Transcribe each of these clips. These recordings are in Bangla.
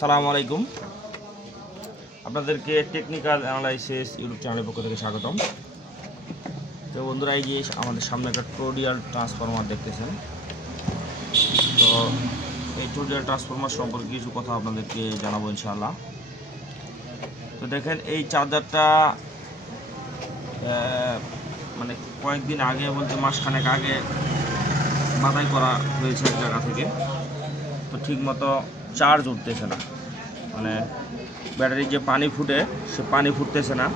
সালামু আলাইকুম। আপনাদেরকে টেকনিক্যাল অ্যানালাইসিস ইউটিউব চ্যানেলের পক্ষ থেকে স্বাগতম। তো বন্ধুরা, এই যে আমাদের সামনে একটা টোডিয়াল ট্রান্সফরমার দেখতেছেন। তো এই টোডিয়াল ট্রান্সফরমার সম্পর্কে কিছু কথা আপনাদেরকে জানাব ইনশাআল্লাহ। তো দেখেন, এই চার্জারটা মানে কয়েকদিন আগে বলতে মাসখানেক আগে বাদাই করা হয়েছে এক জায়গা থেকে। তো ঠিক মতো চার্জ উঠতেছে না। মানে ব্যাটারির যে পানি ফুটে, সে পানি ফুটতেছে না।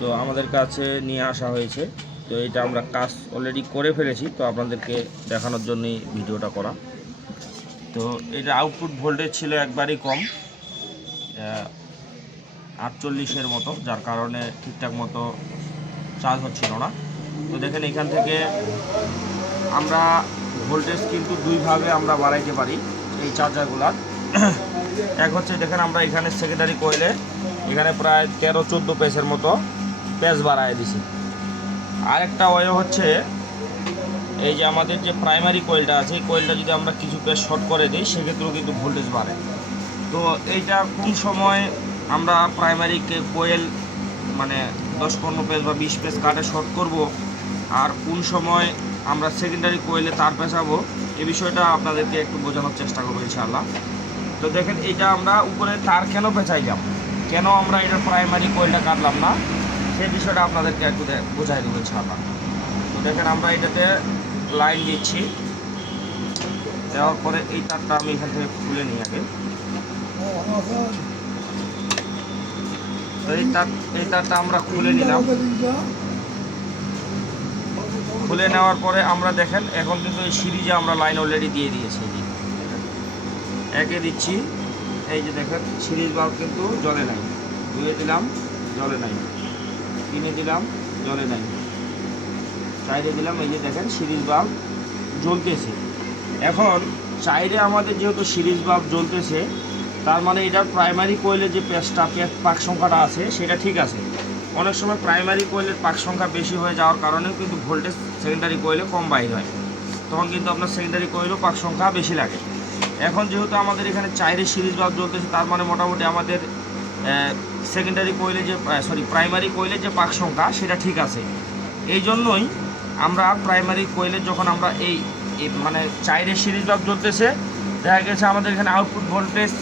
তো আমাদের কাছে নিয়ে আসা হয়েছে। তো এটা আমরা কাজ অলরেডি করে ফেলেছি। তো আপনাদেরকে দেখানোর জন্যই ভিডিওটা করা। তো এটা আউটপুট ভোল্টেজ ছিল একবারই কম। আটচল্লিশের মতো, যার কারণে ঠিকঠাক মতো চার্জ হচ্ছিল না। তো দেখেন এখান থেকে আমরা ভোল্টেজ কিন্তু দুইভাবে আমরা বাড়াইতে পারি। এই চার্জারগুলার এক হচ্ছে দেখেন আমরা এখানে সেকেন্ডারি কোয়েলে এখানে প্রায় তেরো চোদ্দ পেসের মতো পেস বাড়ায় দিছি। আরেকটা ওয়ে হচ্ছে এই যে আমাদের যে প্রাইমারি কোয়েলটা আছে, এই কোয়েলটা যদি আমরা কিছু পেস শর্ট করে দিই, সেক্ষেত্রেও কিন্তু ভোল্টেজ বাড়ে। তো এইটা কোন সময় আমরা প্রাইমারি কোয়েল মানে দশ পনেরো পেজ বা বিশ পেজ কাটে শর্ট করব, আর কোন সময় আমরা সেকেন্ডারি কোয়েলে তার পেঁচাবো এই বিষয়টা আপনাদেরকে একটু বোঝানোর চেষ্টা করব ইনশাআল্লাহ। তো দেখেন, এটা আমরা উপরে তার কেন পেঁচাইলাম? কেন আমরা এটা প্রাইমারি কোয়েলটা কাটলাম না? সেই বিষয়টা আপনাদেরকে একটু বোঝাই দেবো ইনশাআল্লাহ। তো দেখেন, আমরা এটাতে লাইন দিচ্ছি দেওয়ার পরে এই তারটা আমি এখান থেকে খুলে নিই আগে। এই তার এই তারটা আমরা খুলে নিলাম। খুলে নেওয়ার পরে আমরা দেখেন, এখন কিন্তু এই সিরিজে আমরা লাইন অলরেডি দিয়ে দিয়েছি। একে দিচ্ছি। এই যে দেখেন, সিরিজ বাল্ব কিন্তু জলে নাই। ধুয়ে দিলাম জলে নাই। কিনে দিলাম জলে নাই। সাইডে দিলাম, এই যে দেখেন, সিরিজ বাল্ব জ্বলতেছে। এখন চাইরে আমাদের যেহেতু সিরিজ বাল্ব জ্বলতেছে, তার মানে এটার প্রাইমারি কোয়েলের যে পেস্টটা পাক সংখ্যাটা আছে, সেটা ঠিক আছে। অনেক সময় প্রাইমারি কোয়েলের পাক সংখ্যা বেশি হয়ে যাওয়ার কারণেও কিন্তু ভোল্টেজ সেকেন্ডারি কোয়েলে কম বাইর হয়। তখন কিন্তু আপনার সেকেন্ডারি কোয়েলও পাক সংখ্যা বেশি লাগে। এখন যেহেতু আমাদের এখানে চাইরে সিরিজ বাল্ব জ্বলতেছে, তার মানে মোটামুটি আমাদের সেকেন্ডারি কোয়েলে যে সরি প্রাইমারি কোয়েলের যে পাক সংখ্যা, সেটা ঠিক আছে। এই জন্যই আমরা প্রাইমারি কোয়েলের যখন আমরা এই এই মানে চাইরে সিরিজ বাল্ব জ্বলতেছে, দেখা গেছে আমাদের এখানে আউটপুট ভোল্টেজ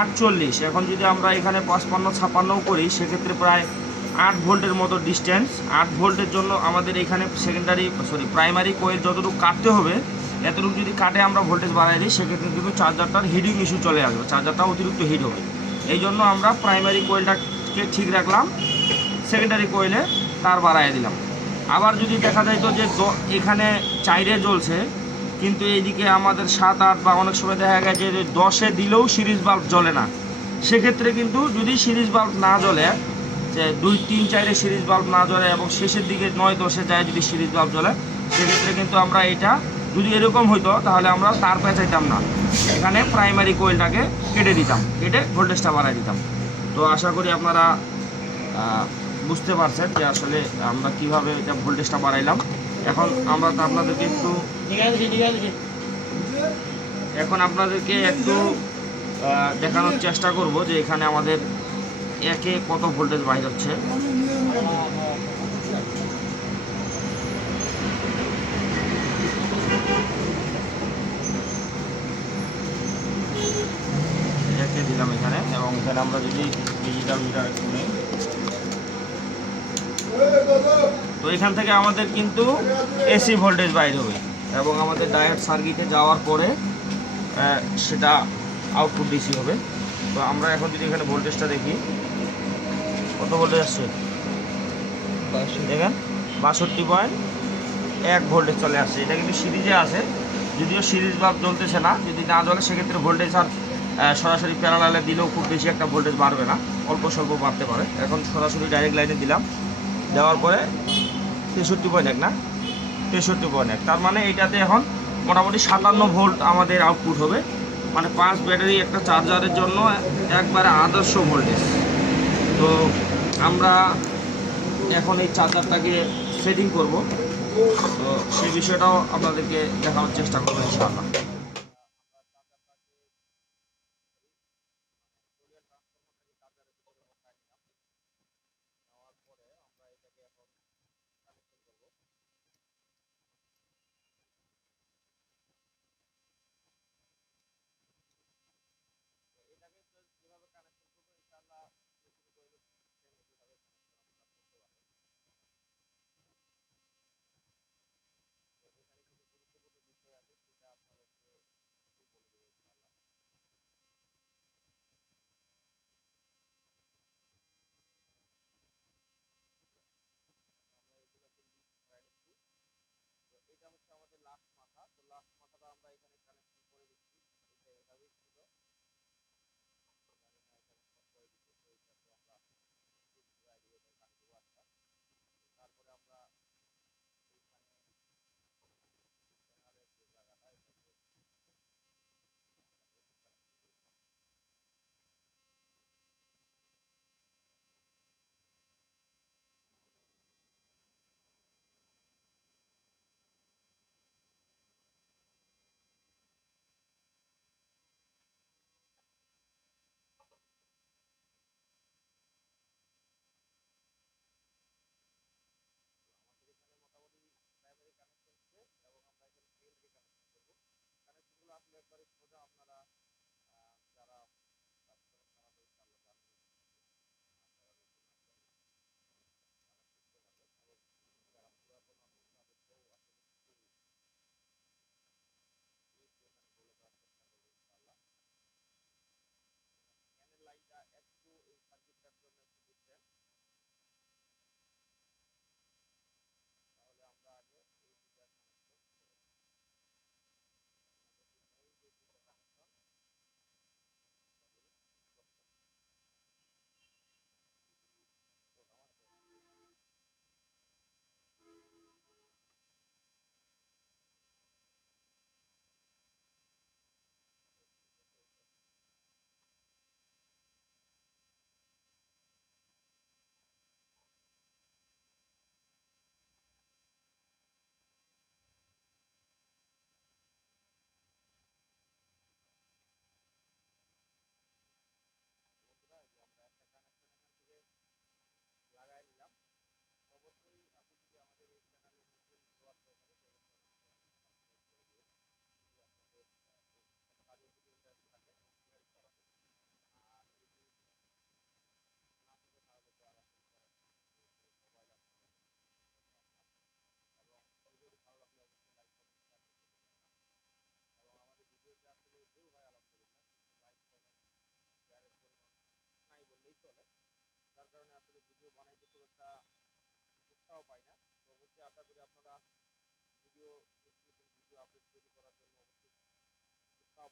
আটচল্লিশ। এখন যদি আমরা এখানে পঁচপান্ন, ছাপান্নও করি, সেক্ষেত্রে প্রায় আট ভোল্টের মতো ডিস্টেন্স আট ভোল্টের জন্য আমাদের এখানে সেকেন্ডারি সরি প্রাইমারি কোয়েল যতটুকু কাটতে হবে, এতটুকু যদি কাটে আমরা ভোল্টেজ বাড়াই দিই, সেক্ষেত্রে কিন্তু চার্জারটার হিটিং ইস্যু চলে আসবে চার্জারটা অতিরিক্ত হিট হবে। এই জন্য আমরা প্রাইমারি কোয়েলটাকে ঠিক রাখলাম সেকেন্ডারি কোয়েলে তার বাড়াই দিলাম। আবার যদি দেখা যায় তো যে এখানে চাইরে জ্বলছে, কিন্তু এইদিকে আমাদের সাত, আট বা অনেক সময় দেখা গেছে যে দশে দিলেও সিরিজ বাল্ব জ্বলে না। সেক্ষেত্রে কিন্তু যদি সিরিজ বাল্ব না জ্বলে যে দুই তিন চাইরে সিরিজ বাল্ব না জ্বলে এবং শেষের দিকে নয় দশে যায় যদি সিরিজ বাল্ব জ্বলে সেক্ষেত্রে কিন্তু আমরা এটা যদি এরকম হইতো তাহলে আমরা তার পেঁচাইতাম না। এখানে প্রাইমারি কোয়েলটাকে কেটে দিতাম কেটে ভোল্টেজটা বাড়াই দিতাম। তো আশা করি আপনারা বুঝতে পারছেন যে আসলে আমরা কীভাবে এটা ভোল্টেজটা বাড়াইলাম। এখন আমরা তো আপনাদেরকে একটু এখন আপনাদেরকে একটু দেখানোর চেষ্টা করব যে এখানে আমাদের একে কত ভোল্টেজ বাইর হচ্ছে? একে দিলাম এখানে এবং এখানে আমরা যদি ডিজিটাল মিটার একটু তো এখান থেকে আমাদের কিন্তু এসি ভোল্টেজ বাইর হবে এবং আমাদের ডায়োড সার্কিটে যাওয়ার পরে সেটা আউটপুট ডিসি হবে। তো আমরা এখন যদি এখানে ভোল্টেজটা দেখি কত ভোল্টেজ আসছে দেখেন বাষট্টি পয়েন্ট এক ভোল্টেজ চলে আসছে। এটা কিন্তু সিরিজে আছে। যদিও সিরিজ বাল্ব জ্বলতেছে না যদি না জ্বলে সেক্ষেত্রে ভোল্টেজ আর সরাসরি প্যারালালে দিলেও খুব বেশি একটা ভোল্টেজ বাড়বে না। অল্প স্বল্প বাড়তে পারে। এখন সরাসরি ডাইরেক্ট লাইনে দিলাম। দেওয়ার পরে তেষট্টি পয়েন্ট এক না? তেষট্টি পয়েন্ট এক। তার মানে এইটাতে এখন মোটামুটি সাতান্ন ভোল্ট আমাদের আউটপুট হবে। মানে পাঁচ ব্যাটারি একটা চার্জারের জন্য একবারে আদর্শ ভোল্টেজ। তো আমরা এখন এই চার্জারটাকে সেটিং করব। তো সেই বিষয়টাও আপনাদেরকে দেখানোর চেষ্টা করব ইনশাআল্লাহ।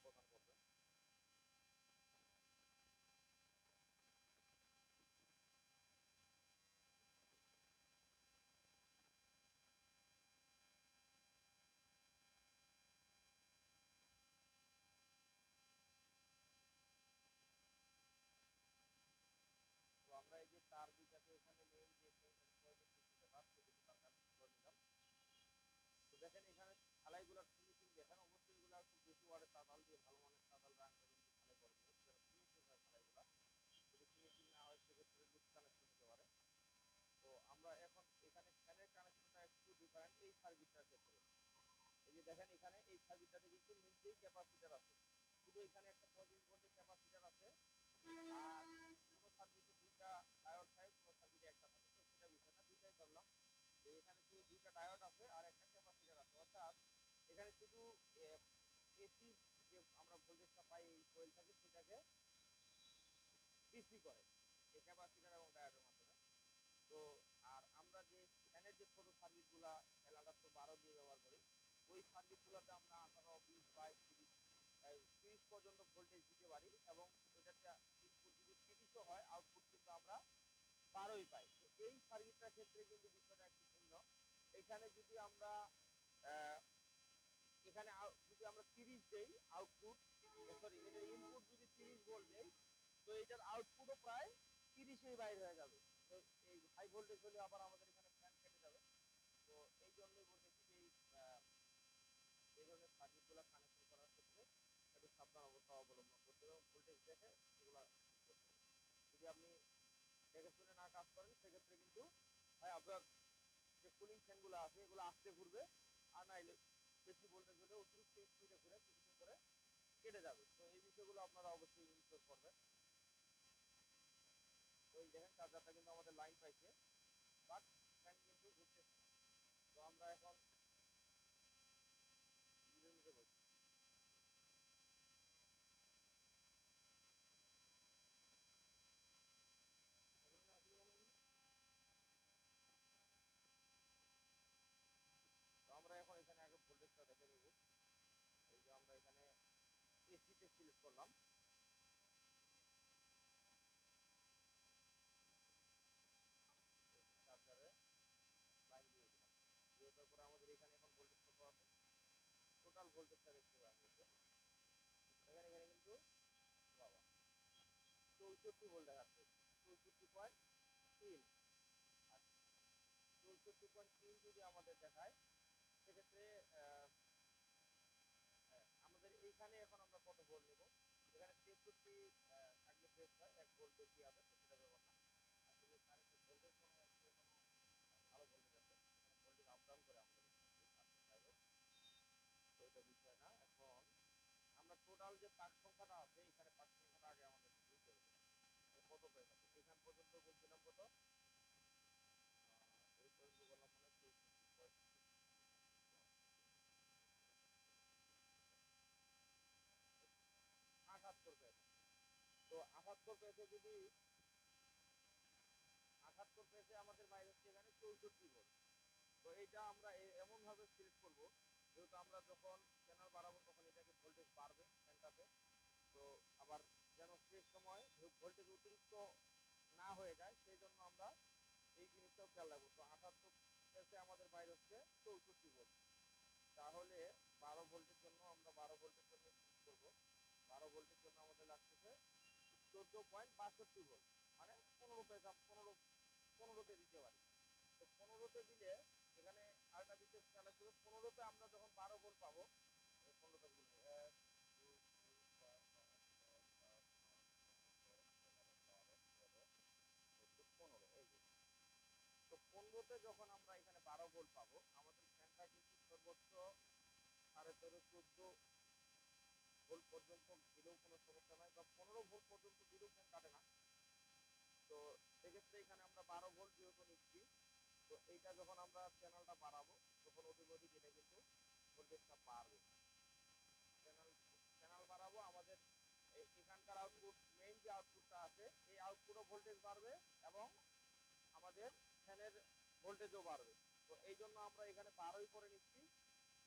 아빠가 যে দেখেন এখানে এই সার্ভিসটাতে কিন্তু নিচেই ক্যাপাসিটার আছে, শুধু এখানে একটা পঁচিশ ভোল্টের ক্যাপাসিটার আছে, আর কোনো সার্ভিসে দুইটা ডায়োড থাকে কোনো সার্ভিসে একটা থাকে। তো সেটা বিষয় না, দুইটাই ধরলাম। যে এখানে শুধু দুইটা ডায়োড আছে আর একটা ক্যাপাসিটার আছে। অর্থাৎ এখানে শুধু এসি যে আমরা ভোল্টেজটা পাই এই কোয়েল থাকে সেটাকে ডিসি করে। এই ক্যাপাসিটার এবং ডায়োডের মাধ্যমে তো আর আমরা যে ফ্যানের যে ছোটো সার্ভিসগুলা এল আঠারোশো বারো দিয়ে ব্যবহার করি ওই সার্ভিসগুলোতে আমরা আঠারো, বিশ, বাইশ, তিরিশ তিরিশ পর্যন্ত ভোল্টেজ দিতে পারি এবং তিরিশও হয় আউটপুট কিন্তু আমরা বারোই পাই। তো এই সার্কিটটার ক্ষেত্রে কিন্তু বিষয়টা একটু ভিন্ন। এখানে যদি আমরা এখানে যদি আমরা তিরিশ দেই আউটপুট সরি এটার ইনপুট যদি তিরিশ ভোল্ট দেই, তো এটার আউটপুটও প্রায় তিরিশেই বাইরে হয়ে যাবে তো এই হাই ভোল্টেজ হলে আবার আমাদের এখানে ফ্যান কেটে যাবে তো এই জন্যই বলতেছি যে এই আহ, এই ধরনের সার্কিটগুলো কানেকশন করার ক্ষেত্রে একটু সাবধান অবস্থা অবলম্বন করতে হবে ভোল্টেজ দেখে এগুলো যদি আপনি দেখে শুনে না কাজ করেন, সেক্ষেত্রে কিন্তু হয় আপনার যে কুলিং ফ্যানগুলো আছে, এগুলো আস্তে ঘুরবে, আর নাইলে বেশি ভোল্টেজ হলে অতিরিক্ত স্পিডে ঘুরে কিছুদিন করে কেটে যাবে। তো এই বিষয়গুলো আপনারা অবশ্যই ইনস্টল করবেন। এই দেখেন চার্জারটা কিন্তু আমাদের লাইন পাইছে বাট ফ্যান কিন্তু ঘুরতেছে তো আমরা এখন নিজে নিজে বলছি তো আমরা এখন এখানে আগে ভোল্টেজটা দেখে নেব এই যে আমরা এখানে সিলেক্ট করলাম। চার্জারে আমাদের এখানে এখন ভোল্টেজ কত আছে টোটাল ভোল্টেজটা দেখতে পাবেন এখানে এখানে কিন্তু, বাবা, চৌষট্টি ভোল্ট দেখাচ্ছে। চৌষট্টি পয়েন্ট তিন। আচ্ছা চৌষট্টি পয়েন্ট তিন যদি আমাদের দেখায়, সেক্ষেত্রে এইখানে এখন আমরা কত ভোল্ট নেব? এখানে তেষট্টি থাকলে বেশ হয়, এক ভোল্ট বেশি হবে সেটা ব্যাপার না। আসলে কারেন্টের ভোল্টেজ কোনো ভালো ভোল্টেজ আছে এখানে ভোল্টেজ আপ ডাউন করে আমাদের এখানে। তো এটা বিষয় না, এখন আমরা টোটাল যে পাক সংখ্যাটা আছে, এখানে পাক সংখ্যাটা আগে আমাদের বুঝতে হবে। কত পেয়ে এখান পর্যন্ত বলছিলাম কত আহ, এই পর্যন্ত বললাম মানে চৌষট্টি পঁয়ষট্টি আটাত্তর পেয়েছে তো আটাত্তর পেয়েছে যদি আটাত্তর পেয়েছে আমাদের হচ্ছে এখানে চৌষট্টি ভোল্ট তো এইটা আমরা এমনভাবে সিলেক্ট করব যেহেতু আমরা যখন চ্যানেল বাড়াবো তখন এটাকে ভোল্টেজ বাড়বে ফ্যানটাতে তো আবার যেন শেষ সময় ভোল্টেজ অতিরিক্ত না হয়ে যায় সেই জন্য আমরা এই জিনিসটাও খেয়াল রাখব তো আটাত্তর পেয়েছে আমাদের বাইরে হচ্ছে চৌষট্টি ভোল্ট তাহলে বারো ভোল্টের জন্য আমরা বারো ভোল্টের জন্য করব। বারো ভোল্টের জন্য আমাদের লাগতেছে চোদ্দ পয়েন্ট বাষট্টি ভোল্ট মানে পনেরো পয়সা পনেরো, পনেরোতে দিতে পারি। তো পনেরোতে দিলে এখানে আরেকটা বিশেষ খেলা ছিল পনেরোতে আমরা যখন বারো ভোল্ট পাবো, এই পনেরোটা ভুল পনেরো তো পনেরোতে যখন আমরা এখানে বারো ভোল্ট পাবো, আমাদের ফ্যানটা কিন্তু সর্বোচ্চ সাড়ে তেরো, চোদ্দ ভোল্ট পর্যন্ত দিলেও কোনো সমস্যা নাই বা পনেরো ভোল্ট পর্যন্ত দিলেও ফ্যান কাটে না তো সেক্ষেত্রে এখানে আমরা বারো ভোল্ট যেহেতু নিচ্ছি, তো এইটা যখন আমরা চ্যানেলটা বাড়াবো, তখন অটোমেটিক এটা কিন্তু ভোল্টেজটা বাড়বে। চ্যানেল চ্যানেল বাড়াবো, আমাদের এখানকার আউটপুট মেইন যে আউটপুটটা আছে, এই আউটপুটও ভোল্টেজ বাড়বে এবং আমাদের ফ্যানের ভোল্টেজও বাড়বে। তো এই জন্য আমরা এখানে বারোই করে নিচ্ছি।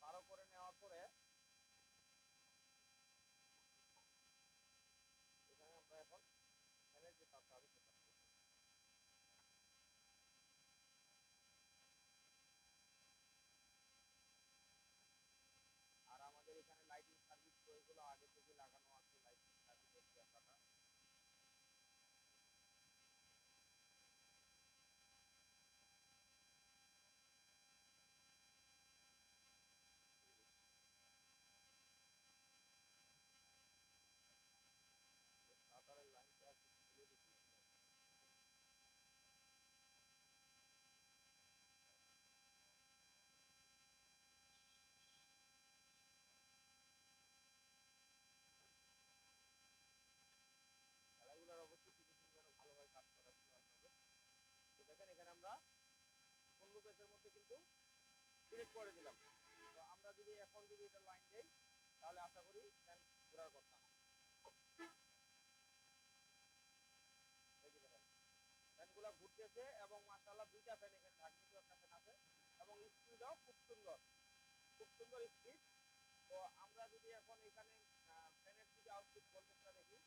বারো করে নেওয়ার পরে এখানে আমরা এখন ফ্যানের যে তাপটা আছে সেটা দেবো। আর আমাদের এখানে লাইটিং সার্ভিস তো এগুলো আগে থেকে লাগানো আছে লাইটিং সার্ভিসের ব্যাপারটা সাঁতারের লাইনটা একটু খুলে দিচ্ছি খেলাগুলোর অবশ্যই কিছুদিন যেন ভালোভাবে কাজ করার চেষ্টা হবে তো দেখেন এখানে আমরা পনেরো পেজের মধ্যে কিন্তু সিলেক্ট করে দিলাম। তো আমরা যদি এখন যদি এটা লাইন দেই, তাহলে আশা করি ফ্যান ঘোরার কথা। ফ্যানগুলো ঘুরতেছে এবং মাশাআল্লাহ দুইটা ফ্যান এখানে ঢাকনিতে একটা ফ্যান আছে এবং স্পিডও খুব সুন্দর। খুব সুন্দর স্পিড তো আমরা যদি এখন এখানে আহ, ফ্যানের যদি আউটপুট ভোল্টেজটা দেখি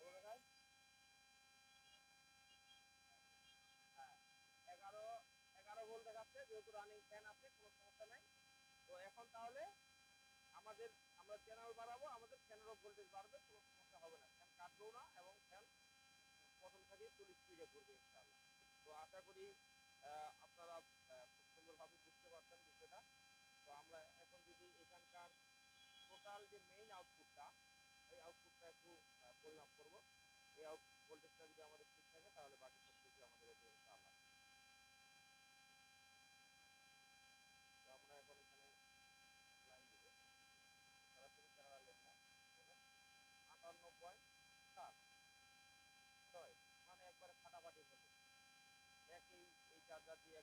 কত দেখায়? হ্যাঁ, এগারো এগারো ভোল্ট দেখাচ্ছে ফ্যান আছে কোনো সমস্যা নাই। তো এখন তাহলে আমাদের, আমরা চ্যানেল বাড়াবো, আমাদের ফ্যানেরও ভোল্টেজ বাড়বে, কোনো সমস্যা হবে না। ফ্যান কাটবেও না এবং ফ্যান প্রথম থেকেই ফুল স্পিডে ঘুরবে ইনশাআল্লাহ। তো আশা করি আপনারা খুব সুন্দরভাবে বুঝতে পারছেন বিষয়টা। তো আমরা এখন যদি এখানকার টোটাল যে মেইন আউটপুটটা এই আউটপুটটা একটু পরিমাপ করব। এই আউট ভোল্টেজটা যদি আমাদের ছয় মানে একবারে ফাটাফাটি ভোল্টেজ একই এই চার্জার দিয়ে একবারে ফাটাফাটি